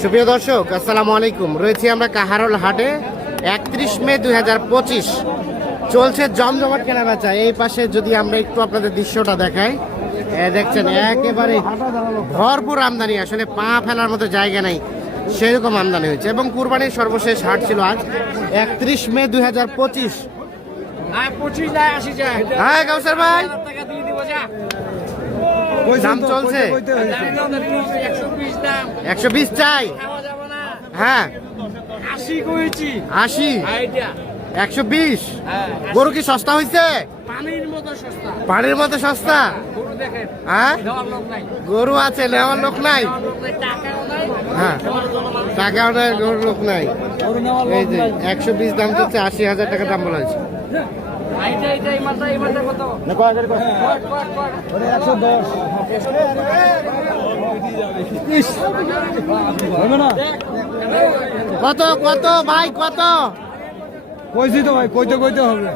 সুপ্রিয় দর্শক, আসসালামু আলাইকুম। রয়েছি আমরা কাহারোল হাটে। 31 মে 2025 চলছে জমজমাট কেনাবেচা। এই পাশে যদি আমরা একটু আপনাদের দৃশ্যটা দেখাই, দেখছেন একেবারে ভরপুর আমদানি। আসলে পা ফেলার মতো জায়গা নাই, সেরকম আমদানি হয়েছে। এবং কুরবানির সর্বশেষ হাট ছিল আজ 31 মে 2025। হ্যাঁ কাউসার ভাই, দাম চলছে 120 চাই। হ্যাঁ 80 120। গরু কি সস্তা হয়েছে? পানির মতো সস্তা। হ্যাঁ গরু আছে, নেওয়ার লোক নাই। হ্যাঁ টাকাও নাই, গরুর লোক নাই। এই যে 120 দাম চলছে, 80,000 টাকা দাম বলা হয়েছে। কত কত ভাই, কত কইছি তো ভাই, কইতে হবে।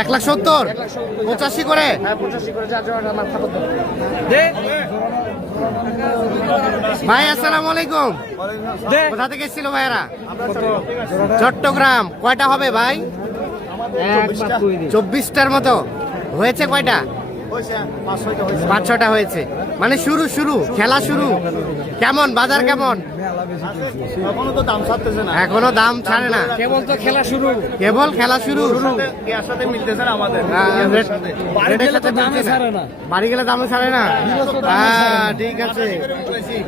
1,70,000 85 করে। ভাই আসসালামু আলাইকুম। কোথা থেকে এসেছিল ভাইরা? চট্টগ্রাম। কয়টা হবে ভাই? 24টার মতো হয়েছে। কয়টা? 5-6টা হয়েছে। মানে শুরু খেলা শুরু। কেমন বাজার, কেমন? এখনো তো দাম ছাড়তেছে না, এখনো দাম ছাড়ে না, কেবল তো খেলা শুরু। কেবল খেলা শুরু। এর সাথে মিলতেছে না আমাদের। বাড়ি গেলে দাম ছাড়ে না। হ্যাঁ ঠিক আছে,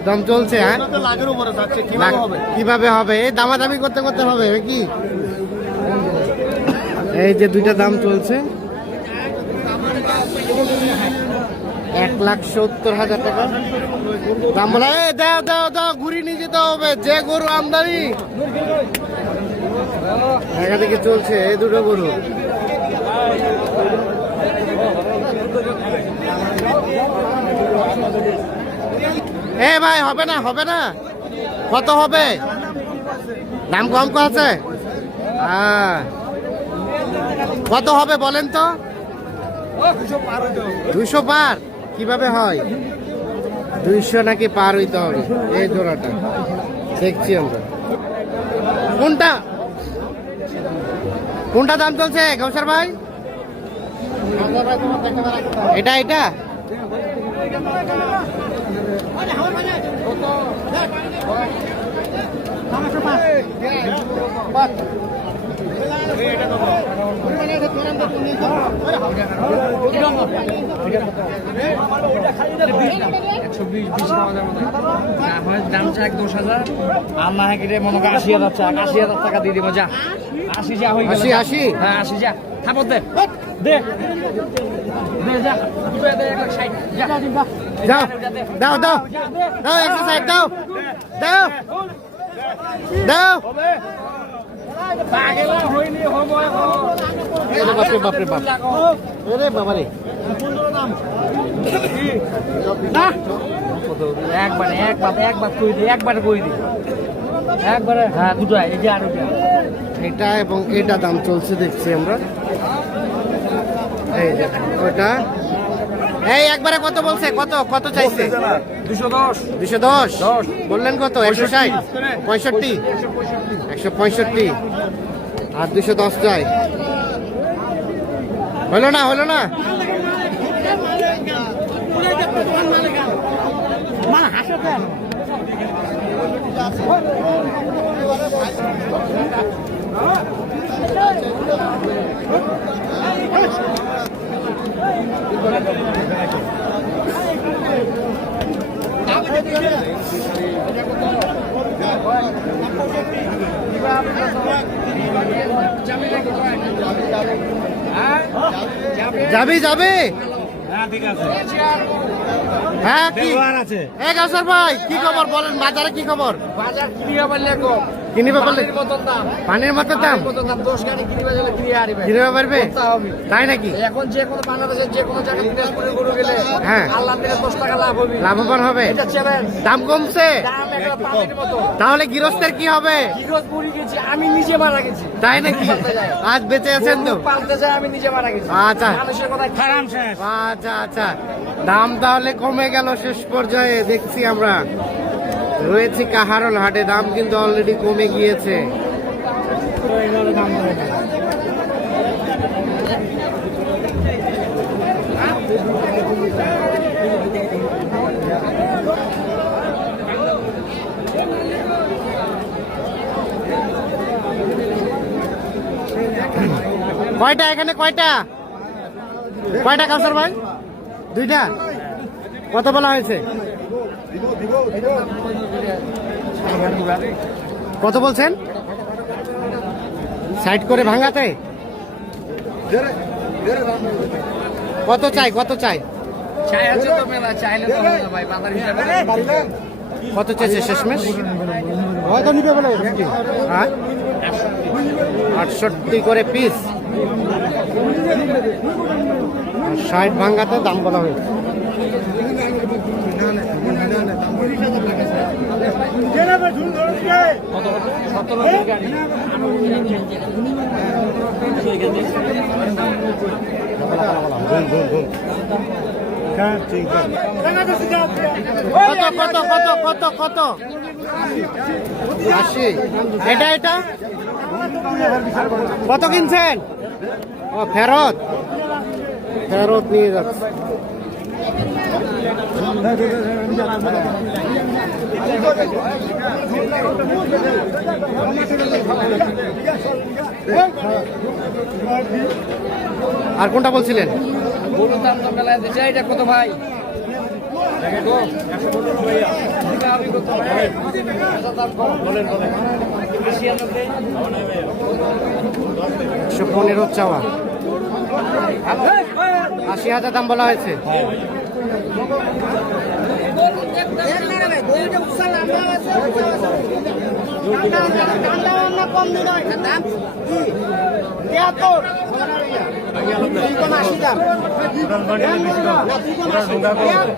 দাম চলছে। হ্যাঁ লাখের উপরে যাচ্ছে, কিভাবে হবে? এই দামাদামি করতে করতে হবে কি? এই যে দুইটা দাম চলছে, 1,70,000 টাকা দাম বলা। দাও দাও দাও, ঘুরি নিয়ে যেতে হবে। যে গরু আমদানি এখান থেকে চলছে এই দুটো গরু। এ ভাই হবে না, হবে না। কত হবে? দাম কম আছে। হ্যাঁ কত হবে বলেন তো? 200 পার। কিভাবে হয়? 200 নাকি পার হইতে হবে। এই জোড়াটা দেখছি আমরা। কোনটা দাম চলছে কাউসার ভাই? এটা দাম চাক 10,000। আল্লাহ মনে কর 80,000 টাকা দিয়ে দিব। যা 80 যা হয়ে গেল। 80। হ্যাঁ 80 যা। থাপর দে যা। দাও দাও দাও দাও, এক্সারসাইজ দাও দাও দাও। বাপরে বাপরে বাপ, আরে বাবা রে। একবার কই দি, একবারে। হ্যাঁ দুটো, এই যে আর এটা এবং এটা দাম চলছে দেখছি আমরা। এই যে ওটা, এই একবারে কত বলছে? কত কত চাইছে? 210 বললেন। কত? 160 65 165 আর 210 চাই। হলো না যাবে। হ্যাঁ কি আছে? কাউসার ভাই কি খবর বলেন? বাজারে কি খবর? বাজার কি হবে লেখো? কিনিবে বলে পানির মতন দাম, পানির মতো দাম মতন দাম 10 গাড়ি কিনবে গেলে কিনে আরবে কিনবে পারবে করতে হবে। তাই নাকি? এখন যে কোনো বাংলাদেশের যে কোনো জায়গায় দিনাজপুরে গরু গেলে হ্যাঁ। আল্লাহ দিলে 10 টাকা লাভ হবে, লাভবান হবে। এটা চ্যালেঞ্জ। দাম কমছে দাম একটা পানির মতো। তাহলে গৃহস্থের কি হবে? কিরোজ বুড়ি গেছি, আমি নিজে মারা গেছি। তাই নাকি? আজ বেঁচে আছেন তো? গরু পালতে যায় আমি নিজে মারা গেছি। আচ্ছা। মানুষের কথা খারাপ শেষ। আচ্ছা আচ্ছা, দাম তাহলে কমে গেল শেষ পর্যায়ে। দেখছি আমরা রয়েছি কাহারোল হাটে, দাম কিন্তু অলরেডি কমে গিয়েছে। কয়টা এখানে, কয়টা কয়টা কাউসার ভাই? দুইটা। কত বলা হয়েছে? কত বলছেন? সাইড করে ভাঙাতে কত চাই, কত চাই? চাই আছে তো মেলা, চাইলে তো হবে না ভাই, বাজার হিসাবে। কত চাইছে শেষমেশ? হয়তো নিবে বলে 68 করে পিস। 60 ভাঙাতে দাম বলা হয়েছে। কত কত কত কত কত? 80। এটা এটা কত কিনছেন? ও ফেরত, ফেরত নিয়ে যাচ্ছে। আর কোনটা বলছিলেন? গরুর দাম তো মেলায় দিচ্ছে, এটা কত ভাই? একশো 15 চাওয়া, 80,000 দাম বলা হয়েছে।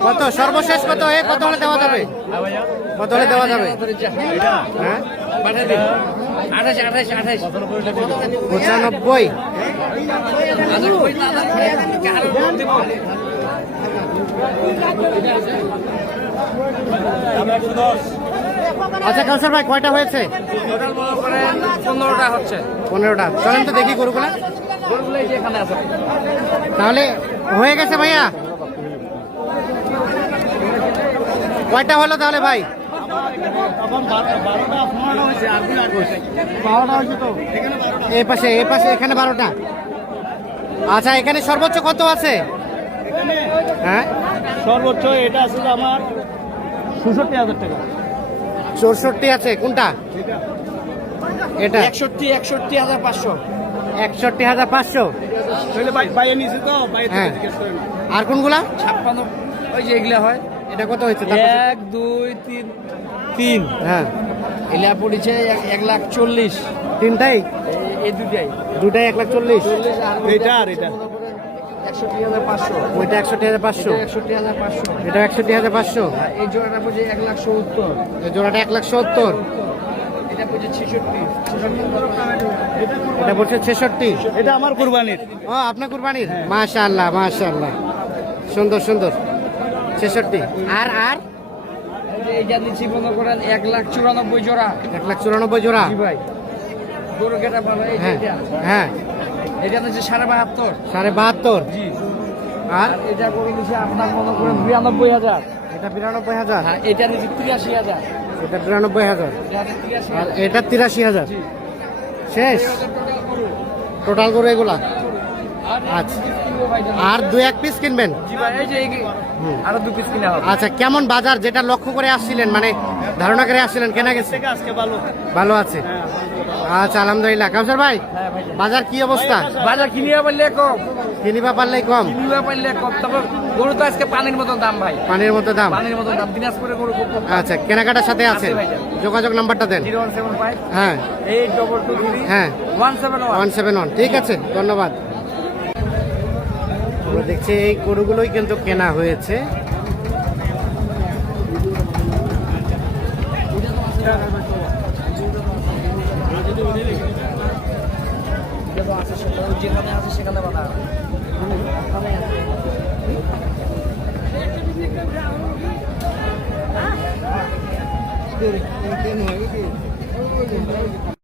কত সর্বশেষ কত? কত হলে দেওয়া যাবে? কত হলে দেওয়া যাবে? হ্যাঁ 28 95। আচ্ছা কাউসার ভাই, কয়টা হয়েছে? 15টা হচ্ছে। 15টা। চলেন তো দেখি গরুগুলা। গরুগুলো এই যে এখানে আছে। তাহলে হয়ে গেছে ভাইয়া? কয়টা হলো তাহলে ভাই? 12টা হয়েছে তো। এই পাশে, এই পাশে এখানে 12টা। আচ্ছা, এখানে সর্বোচ্চ কত আছে? হ্যাঁ সর্বোচ্চ এটা আছে আমার ৬৬,০০০ টাকা। 64 আছে। কোনটা? এটা 61,500। 61,500। বাইরে নিয়েছি তো, বাইরে হ্যাঁ। জিজ্ঞেস করেন। আর কোনগুলা? 56, ওই যে এগুলা হয়। এটা কত হয়েছে তার পাশে? 1 2 3 হ্যাঁ, এগুলা পড়েছে 1,40,000। তিনটাই? এই দুটাই দুটাই 1,40,000। এইটা আর এটা 61,500। ওইটা 61,500। 61,500। এটা 61,500। এই জোড়াটা পড়ছে 1,70,000। এই জোড়াটা 1,70,000। এটা পড়ছে 66। এটা বলছে 66। এটা আমার কুরবানির। ও আপনার কুরবানির? মাশাআল্লাহ মাশাআল্লাহ, সুন্দর সুন্দর। 66। আর আর এইটা দিচ্ছি মনে করেন 1,94,000 জোড়া। 1,94,000 জোড়া। জি ভাই, গরু কেটা পাবে এই যে হ্যাঁ এটা। হ্যাঁ, এটা দিচ্ছে 72,500। 72,500। জি। আর আর এটা করে দিচ্ছে আপনার মনে করেন 92,000। এটা 92,000। হ্যাঁ, এটা দিচ্ছে 83,000। এটা 93,000। এটা 83,000। আর এটা 83,000। জি। শেষ টোটাল করে এগুলা? আর আচ্ছা। কিনবো ভাই জানেন। আর 2-1 পিস কিনবেন? জি ভাই, এই যে আরো 2 পিস কিনা হবে। আচ্ছা, কেমন বাজার? যেটা লক্ষ্য করে আসছিলেন, মানে ধারণা করে আসছিলেন, কেনা গেছে? থেকে আজকে ভালো। ভালো আছে। আচ্ছা আলহামদুলিল্লাহ। কাউসার ভাই, হ্যাঁ ভাই, বাজার কি অবস্থা? বাজার কিনিয়া বললে কম। কিনিবা পারলেই কম, কিনিবা পাইলে কম। তারপর গরু তো আজকে পানির মতো দাম ভাই, পানির মতো দাম। পানির মতো দাম। দিনাজপুরে গরু খুব কম। আচ্ছা, কেনাকাটার সাথে আছে, আছে ভাইজান। যোগাযোগ নাম্বারটা দেন। 0175 হ্যাঁ 8223 হ্যাঁ 171। 171, ঠিক আছে, ধন্যবাদ। আমরা দেখছি এই গরুগুলোই কিন্তু কেনা হয়েছে। যেখানে আছে সেখানে বাধা।